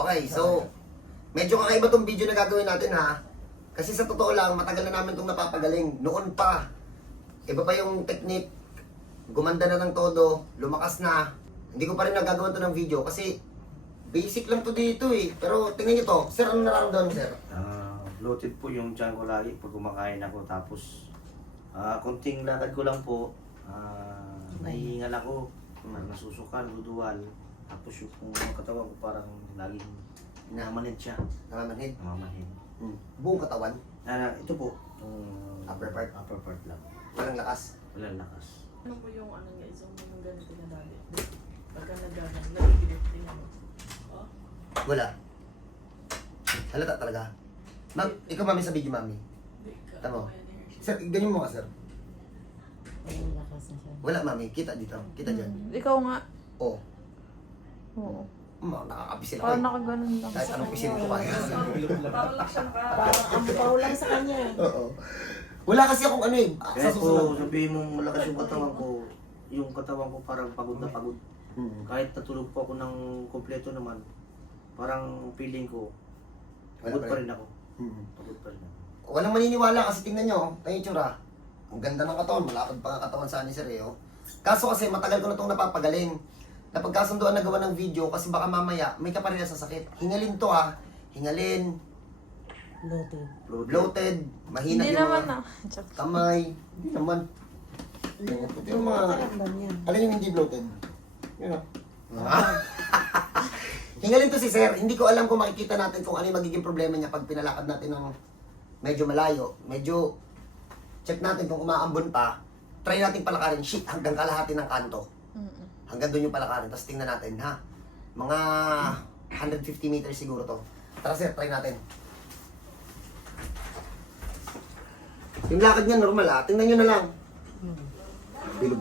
Okay, so, medyo kakaiba tong video na gagawin natin ha. Kasi sa totoo lang, matagal na namin itong napapagaling. Noon pa, iba pa yung technique. Gumanda na ng todo, lumakas na. Hindi ko pa rin nagagawa to ng video kasi basic lang to dito eh. Pero tingnan nyo to. Sir, ano nararamdaman mo, sir? Bloated po yung tiyan ko lagi pag kumakain ako. Tapos, konting lakad ko lang po. Nahihingal ako. Nasusukan, duduwal. Tapos yung katawan ko parang laging namanid siya. Namamanhid? Namamanid. Buong katawan? Ito po. Upper part? Upper part lang. Walang lakas? Walang lakas. Ano po yung ano niya, isang yung ganito na dati? Pagka nagagano, nagigilit din ano. Oh? Wala. Halata talaga. Ma'am, ikaw mami sa video mami. Hindi ka. Tama. Kaya na- Sir, ganyan mo ka sir. Walang lakas na siya. Wala mami, kita dito. Kita dyan. Ikaw nga. Oh. Oo. Nakakapisil ako Parang eh. nakaganon lang. Kahit anong pisil ko kaya. Parang lang siya naka... Parang ampaw lang sa kanya eh. Oo. Wala kasi akong ano eh. Kaya Sa po, susunod. sabihin mong malakas yung katawan ko parang pagod na pagod. Kahit natulog po ako ng kompleto naman, parang feeling ko, pagod pa rin ako. Pagod pa rin ako. Walang maniniwala kasi tingnan nyo. Tingnan yung tsura. Ang ganda ng katawan. Malakad pa ang katawan sa ni Sir eh. Oh. Kaso kasi matagal ko na itong napapagaling. Napagkasunduan na gawa ng video kasi baka mamaya may kaparehas sa sakit. Hingalin to ha. Hingalin, Bloated. bloated, mahina Hindi yung naman mga na. kamay. Hindi naman. Ito yung mga... Pakiramdam yan. Alin yung hindi bloated? Yun o. Hingalin to si Sir. Hindi ko alam kung makikita natin kung ano yung magiging problema niya pag pinalakad natin ng medyo malayo. Medyo check natin kung umaambon pa. Try natin palakarin hanggang kalahati ng kanto. Hanggang doon yung palakarin. Tapos tingnan natin ha. Mga 150 meters siguro to. Tara sir, try natin. Yung lakad niya normal ha. Tingnan nyo na lang. Bilog.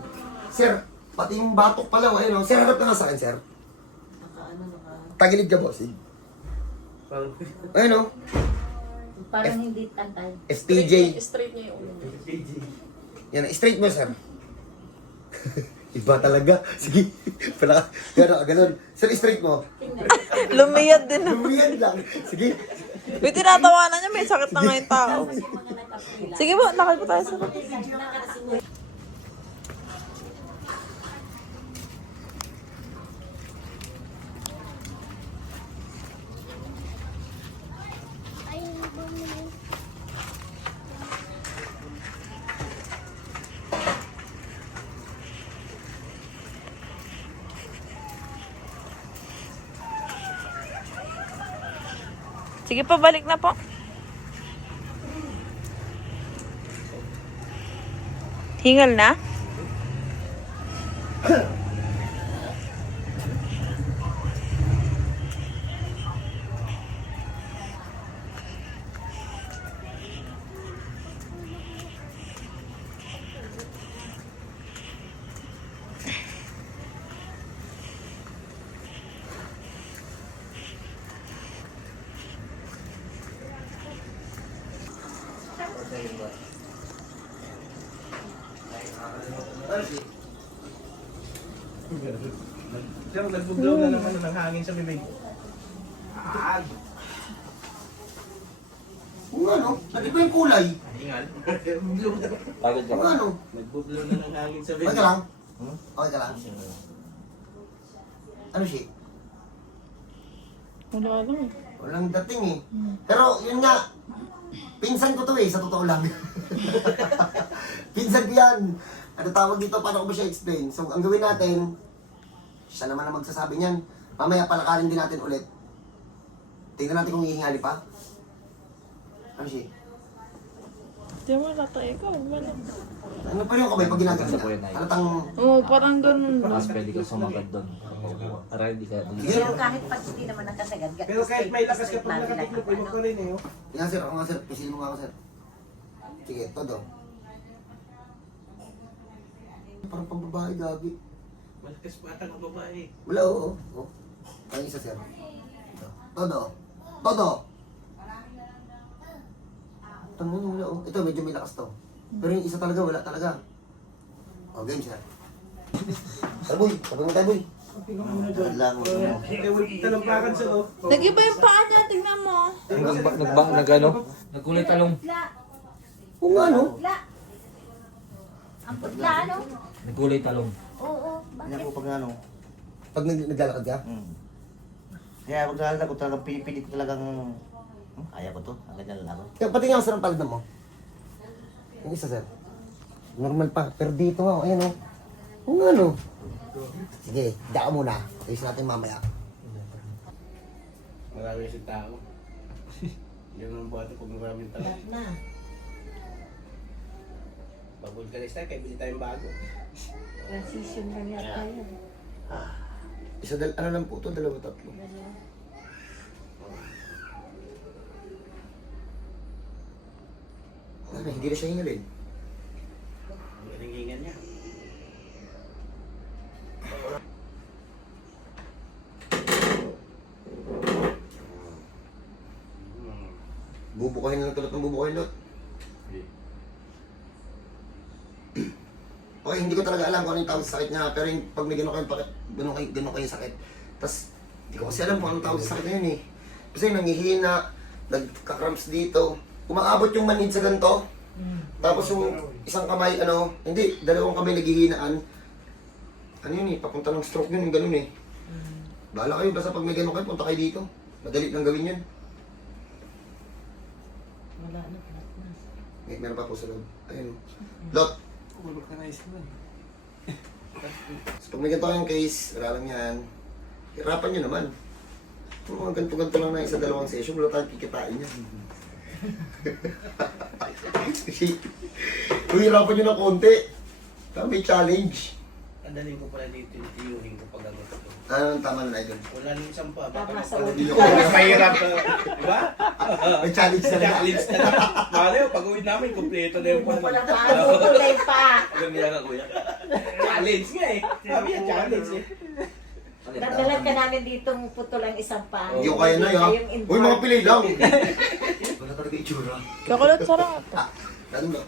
Sir, pati yung batok pa lang. Ayun, oh. Sir, harap ka nga sa akin, sir. Tagilid ka, bossing. Ayun, oh. Parang hindi tantay. SPJ. Straight niya yung ulo. Yan, straight mo, sir. Iba talaga. Sige. Pala, ganun. Sir, straight mo. Lumiyad din. Lumiyan lang. Sige. May tinatawanan niya, may sakit na nga yung tao. Sige po, lakad po tayo sa Sige po, balik na po. Hingal na? Sir, nagbublow na ng ng hangin sa bibig. Kung ano, naging ba yung kulay? Hingal. Kung ano. Nagbublow na ng hangin sa Okay bibig. ka lang? Okay ka lang? Ano siya? Wala lang. Walang dating eh. Pero yun nga, pinsan ko to eh, sa totoo lang. Pinsan ko yan. Ano tawag dito, paano ko ba siya explain? So, ang gawin natin, siya naman ang magsasabi niyan. Mamaya palakarin din natin ulit. Tingnan natin kung hihingali pa. Ano siya? Di mo nata ikaw. Wala. Ano pa yung kamay pag ginagawa niya? Halatang... Oo, parang ganun lang. Mas pwede ka sumagad doon. Para hindi ka Pero kahit pag hindi naman nakasagad, Pero kahit may lakas ka pag nakatiklop, ay mo pa rin eh. Oh. Nga sir, ako nga sir. Pisilin mo nga ako sir. Sige, todo. Parang pambabae, gagi. Malakas pa ata ng babae. Wala, oo. Oh. Ang isa sir. Ito. Todo. Todo! Tangin, wala oh. Ito, medyo may lakas to. Pero yung isa talaga, wala talaga. Oh, game sir. Taboy, sabi mo taboy. Lang. Eh, wait, talampakan sa oh. Nag-iba yung paa niya, tingnan mo. Nagkulay talong. Kung ano? Ang putla, ano? Nagkulay talong. Oo, Kaya bakit? ko pag ano. Pag naglalakad ka? Kaya pag nalala ko talagang pinipilit ko talagang kaya ko to. Ang ganyan lang ako. Kaya pati nga sa palad mo. Yung isa, sir. Normal pa. Pero dito nga, ayan o. Kung ano. Sige, diyan ka muna. Ayos natin mamaya. Marami si tao. Yan ang buhat pag maraming tao. Lahat na. Babulkalis tayo, kaya bili tayong bago. Transition lang yata yan. Isa, ano lang po ito? Dalawa, tatlo. Ano, hindi na siya hingalin. Ang hingan niya. Bubukahin lang tulad ng bubukahin lot. Okay, hindi ko talaga alam kung ano yung tawag sa sakit niya. Pero yung pag may gano'n kayong sakit. Tapos, hindi ko kasi alam kung anong tawag sa sakit na yun eh. Kasi nanghihina, nagka-cramps dito. Umaabot yung manhid sa ganito. Tapos yung isang kamay, hindi, dalawang kamay naghihinaan. Ano yun eh, papunta ng stroke yun, yung gano'n eh. Bahala kayo, basta pag may gano'n kayo, punta kayo dito. Madali lang gawin yun. Wala na, lahat na. Meron pa po sa loob. Ayun. Lot. So pag may ganito kayong case, wala lang yan. Hirapan nyo naman. Kung mga ganito-ganito lang na isa dalawang session, wala tayong kikitain yan. Kung hirapan nyo ng konti, may challenge. Ang daling ko pala dito yung tiyuhin ko pag ano. Ano ang tama na idol? Wala nang isang pa. Tama Baka sa Hindi ulo. nyo mas mahirap. Diba? may challenge na lang. Challenge na lang. Malay mo, pag-uwi namin, kompleto na yung Wala pala. pa, tutulay pa. Alam niya ka kuya. Challenge nga eh. Sabi yan, challenge eh. Dadalan ka namin ditong putulang isang paa. Hindi ko kaya na yun. Uy, mga pilay lang. Wala talaga itsura. Kakulot sarap. Lalo lang.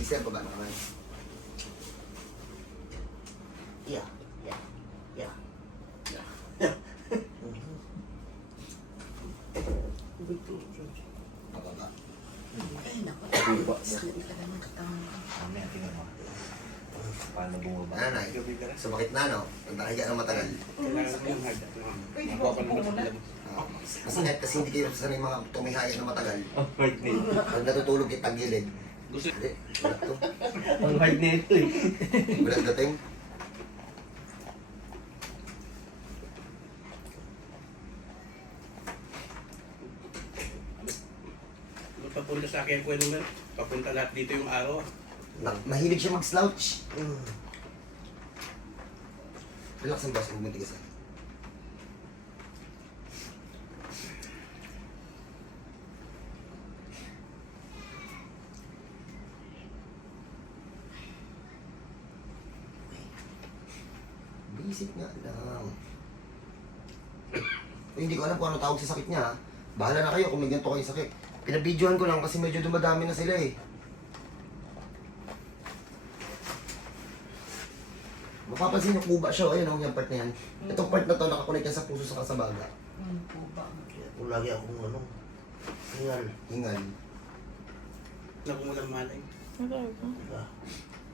Isa ba ba naman? Yeah. Yeah. Yeah. Yeah. Pababa. Mamaya, tingnan mo. Paano bumaba? Nanay, sumakit na no? Nagtakahiga ng matagal. Kailangan mo yung hard. Mapapanood mo lang. Masakit kasi hindi kayo sanay mga tumihaya na matagal. Ang hard na ito. Pag natutulog yung tagilid. Gusto- Hindi, wala to. Ang hard na ito eh. Walang dating. Papunta sa akin ko naman. Papunta lahat dito yung araw. Mahilig siya mag-slouch. Relax ang boss, huwag matigas. Basic nga lang. Hindi ko alam kung ano tawag sa sakit niya. Bahala na kayo kung may ganito kayo sakit. Pinabidyohan ko lang kasi medyo dumadami na sila eh. Mapapansin niyo kuba siya, ayun yung part na yan. Itong part na to nakakonect yan sa puso sa kasabaga. Kung lagi akong ano. Hingal. Hingal. Nakumulang malay.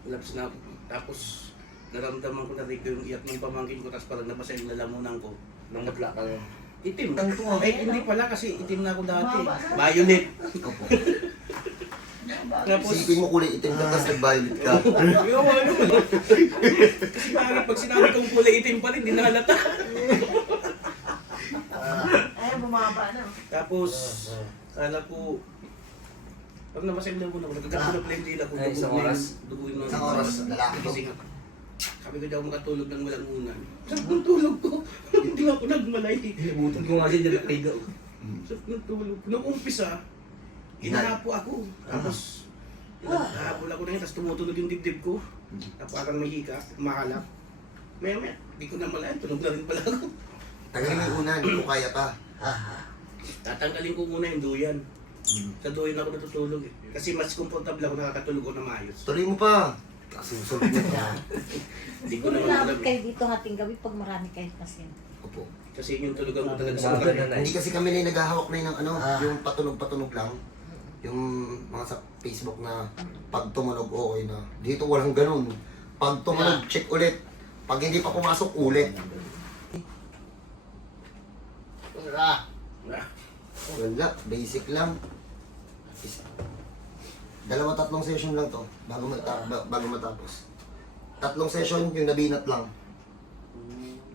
Laps na ako. Tapos naramdaman ko na rin yung iyak ng pamangkin ko. Tapos parang nabasa yung lalamunan ko. Nang nagla ka lang. Itim. Eh, hindi pala kasi itim na ako dati. Violet. Opo. Tapos, Isipin mo kulay itim ka, tapos nag-violet ka. yung ano. Kasi parang pag sinabi kong kulay itim pa rin, hindi nahalata. Ay, bumaba na. Tapos, kala ko, pag nabasa yung lalamunan ko, nagkakaroon na pala yung dila ko. Ay, isang oras? Duguin mo. Isang oras, lalaki to. Gising ako. Sabi ko daw makatulog ng walang unan. Saan ang tulog ko? Hindi ako nagmalay. Inabutan ko nga siya dyan nakaiga. Saan ang tulog ko? Nung umpisa, hinahapo ako. Tapos, hinahabol ako na yun, tapos tumutunog yung dibdib ko. Na parang may hika, mahalap. Maya, di ko na malayan, tunog na rin pala ako. Tanggalin mo yung unan, kung kaya pa. Tatanggalin ko muna yung duyan. Sa duyan ako natutulog eh. Kasi mas komportable ako nakakatulog ko na maayos. Tuloy mo pa. Kasi sulit na. Hindi ko Siguro naman alam naabot eh. kayo dito hating gabi pag marami kayo pasyente. Opo. Kasi yung tulugan ko talaga sa Maganda mga na Hindi kasi kami na naghahawak na ng ano, yung patunog-patunog lang. Yung mga sa Facebook na pag tumunog okay na. Dito walang ganun. Pag tumunog, check ulit. Pag hindi pa pumasok, ulit. Wala, basic lang. Tatlong session lang to bago matapos. 3 session yung nabinat lang.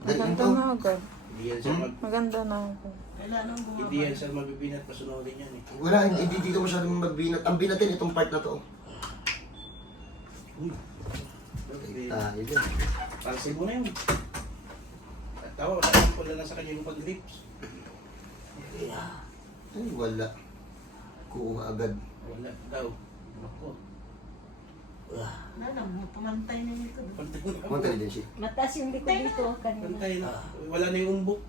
Dali Maganda to. na agad. Hindi yan siya Maganda na agad. Kailan nung bumaba? hindi yan siya mabibinat, pasunodin yan eh. Wala, hindi dito masyadong magbinat. Ang binatin itong part na to. Tayo dyan. Pansin mo na yun. At tawa, wala na sa kanya yung pag-lips. Ay, wala. Kuha agad. Wala daw. Ako. Pumantay na nito. Kumunta din siya. Mataas yung likod dito kanina. Pantay na. Wala na yung umbok.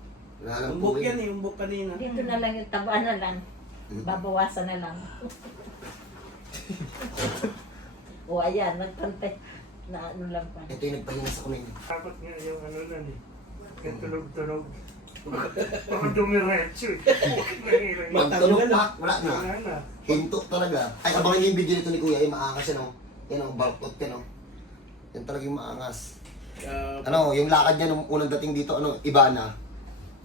Wala lang Umbok po yan eh, umbok kanina. Dito na lang yung taba na lang. Babawasan na lang. O ayan, nagpantay. Na ano lang pa. Ito yung nagpahinga sa kumain. Dapat nga yung ano na eh. Yung tulog-tulog. Baka dumiretso eh. Nahirang. Magtulog pa, wala na. Wala na. Hinto talaga. Ay, abangan niyo yung video nito ni Kuya. Ay, maangas yan, oh. Yan, oh, balkot yan, oh. Yan talaga yung maangas. Ano, yung lakad niya nung unang dating dito, ano, iba na.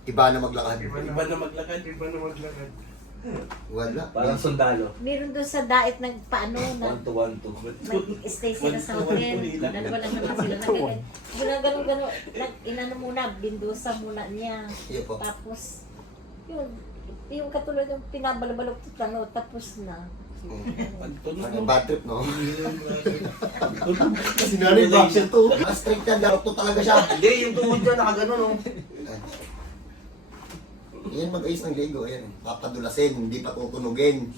Iba na maglakad. Iba na maglakad. Iba na maglakad. Wala. Parang sundalo. Meron doon sa dait nagpaano na 1 to 1 to. mag-stay sila sa hotel. Dalawa lang naman sila nagganyan. Gano'n. Inano muna, bindusa muna niya. Iyo po. Tapos, yung katulad yung pinabalabalok ano, tapos na. Pagtunog Ano, mo. bad trip, no? Kasi nanay boxer to. Strict yan, to talaga siya. Hindi, yung tuhod niya nakaganon, oh. Yan mag-ayos ng Lego, ayan. Papadulasin, hindi pa tutunugin.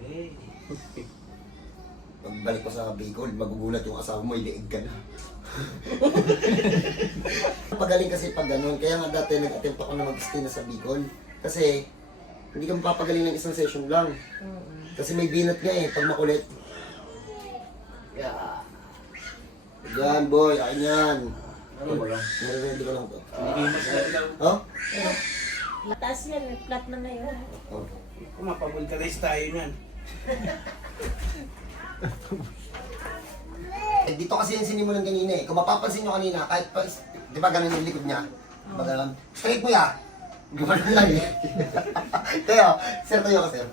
Eh, Pagbalik ko sa Bicol, magugulat yung asawa mo, iliig ka na. Pagaling kasi pag ganun. Kaya nga dati nag-attempt ako na mag-stay na sa Bicol. Kasi hindi ka mapapagaling ng isang session lang. Kasi may binat nga eh, pag makulit. Yeah. Yan boy, akin yan. ano ba lang? Nare-ready ko lang to. Ah, Oh? Mataas yan, flat na na yun. Oh. Kung mapavulcanize tayo niyan. Eh, dito kasi yung sinimulan kanina eh. Kung mapapansin nyo kanina, kahit pa, di ba ganun yung likod niya? Di ba ganun? Straight mo ya! Gumano lang eh. Tayo, sir, tayo ka sir.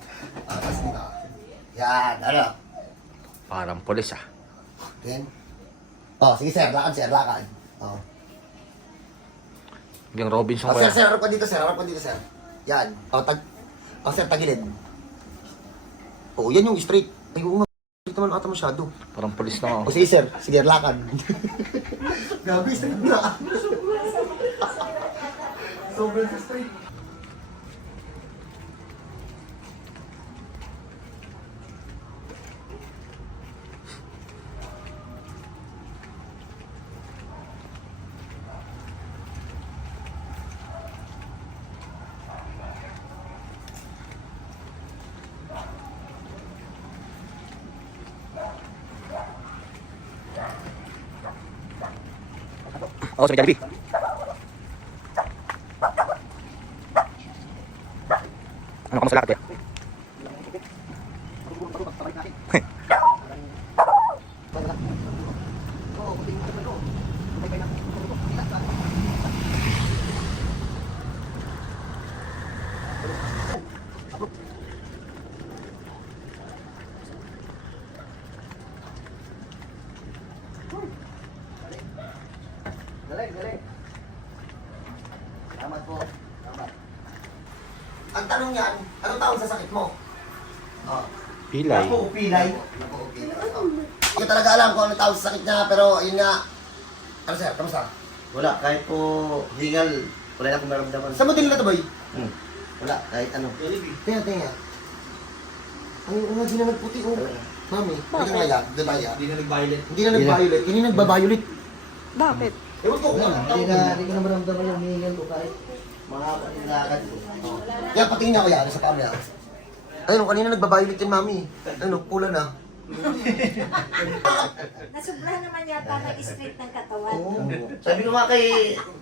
Tapos dito. Yan, ano? Parang polis, ah. Then, oh, sige sir, lakad sir, lakad. Oh. Yung Robinson Oh, sir, sir, harap ka dito sir, harap ka dito sir. Yan. Oh, oh sir, tagilid. Oh, yan yung straight. Ay, oo nga. Straight naman ata masyado. Parang polis na, O sige sir, sige, lakad. Gabi, straight na. Sobrang straight. Oh, sa Jollibee. Ano ka masalakad, kuya? Galing, galing. Salamat po. Salamat. Ang tanong niyan, anong tawag sa sakit mo? Oh. Pilay. Napo, pilay. Napo, pilay. Hindi ko talaga alam kung anong tawag sa sakit niya, pero yun nga. Ano sir, kamusta? Wala, kahit po hingal, wala na akong maramdaman. Sa model na to, boy? Wala, kahit ano. Tingnan, tingnan. Ay, nga, di na nagputi, oh. Mami, hindi nga ya, di ba ya? Hindi na nag-violet. Hindi na nag-violet, hindi na nagba-violet. Bakit? Ewan ko kung ano. Hindi na maramdaman yung hingal ko kahit. Mahaba yung lakad ko. Yan, patingin niya kuya, ano sa camera. Ayun, kanina nagbabayulit yun, mami. Ayun, pula na. Nasubrahan naman yata nag-straight ng katawan. Sabi ko nga kay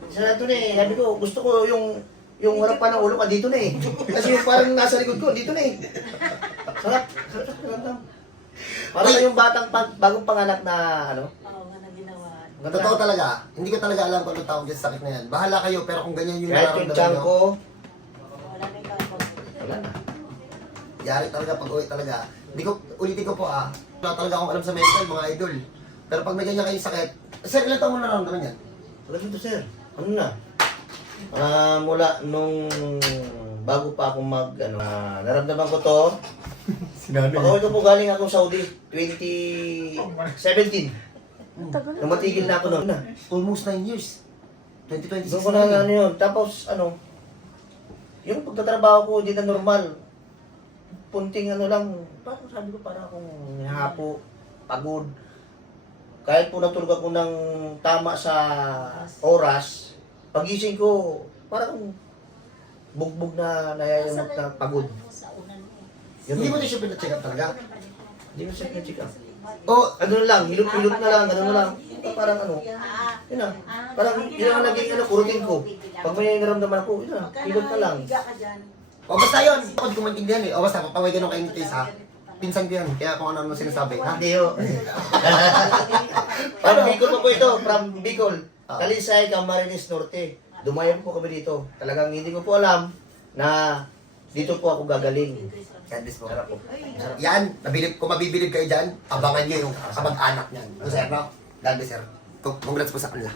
Sarado na eh, sabi ko gusto ko yung harapan ng ulo ka dito na eh. Kasi yung parang nasa likod ko, dito na eh. Sarap, sarap lang. Parang yung batang bagong panganak na ano. Oo, nga na ginawa. Totoo talaga, hindi ko talaga alam kung anong tawag dyan sa sakit na yan. Bahala kayo, pero kung ganyan yung Kahit yung nararamdaman tiyan nyo, ko, Wala na ikaw. wala na. yari talaga pag-uwi talaga. Hindi ko, ulitin ko po wala talaga akong alam sa medical, mga idol. Pero pag may ganyan kayong sakit, sir, ilan taon mo nararamdaman yan? Wala dito sir, ano na? Mula nung bago pa akong naramdaman ko to. Pag-uwi ko po galing akong Saudi, 2017. Nung matigil na ako noon na. Almost 9 years. 2026 Doon ko na ano yun. Tapos yung pagtatrabaho ko hindi na normal. Punting lang, parang sabi ko parang akong hapo, pagod. Kahit po natulog ako ng tama sa oras, pagising ko, parang bugbog na nayayamot na pagod. Sa unan mo. Hindi mo din siya pinacheck up talaga? Hindi mo siya check up. O, Ano na lang, hilot-hilot na lang, gano'n na lang. Parang yun na. Parang yun ang naging routine ko. Pag may naramdaman ako, yun na, hilot na lang. o basta yun, hindi ko maintindihan eh. O basta, papaway ganun kayong case ha. Pinsan ko yan, kaya kung ano sinasabi. Ha? Hindi ho. From Bicol po ito, from Bicol. Talisay, Camarines Norte. Dumayan po kami dito. Talagang hindi ko po alam na dito po ako gagaling. God bless po. Sarap po. Yan, kung mabibilib kayo dyan, abangan nyo yung kamag-anak niyan. Sir, no? God bless, sir. Congrats po sa kanila.